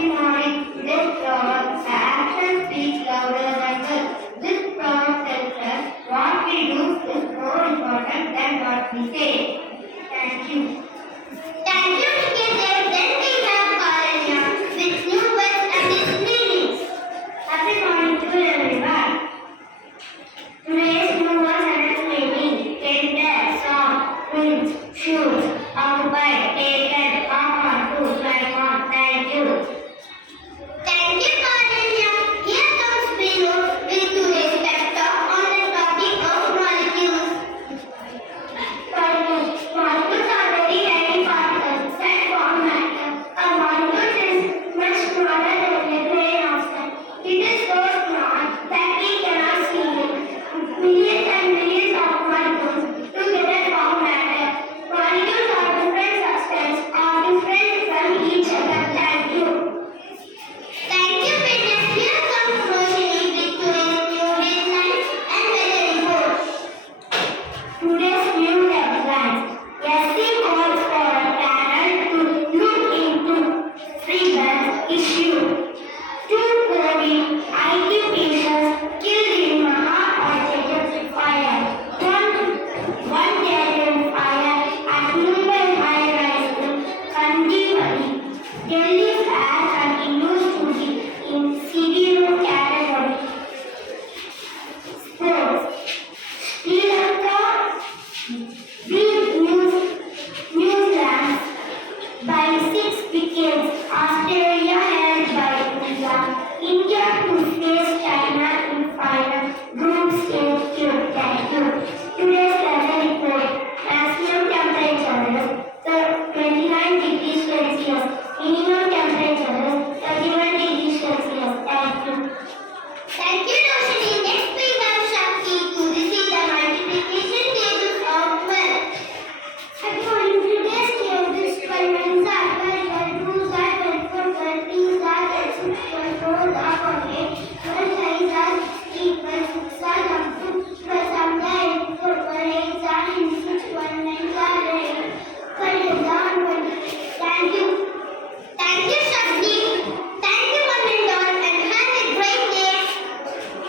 Happy morning. This proverb, the action speaks louder than words. This proverb tells us what we do is more important than what we say. Thank you. Thank you, Nikesh. Then we have Karanya with new words and its meanings. Happy morning to everyone. Today's new words and its meaning. Tender, soft, rinse, shoes, occupied, taken, come on, to, like on. Thank you. Thank you, Karanya. Here comes Vinu with today's pep talk on the topic of molecules. Molecules are very tiny particles that form matter. A molecule is much smaller than a grain of sand. It is so small that we cannot see it. Millions and millions of molecules together form matter. Molecules are different substances, are different from each other. Thank you. Thank you, Vinay. Here comes Roshini with today's new headlines and weather report. Today's new headlines. SC calls for a panel to look into free bus issue.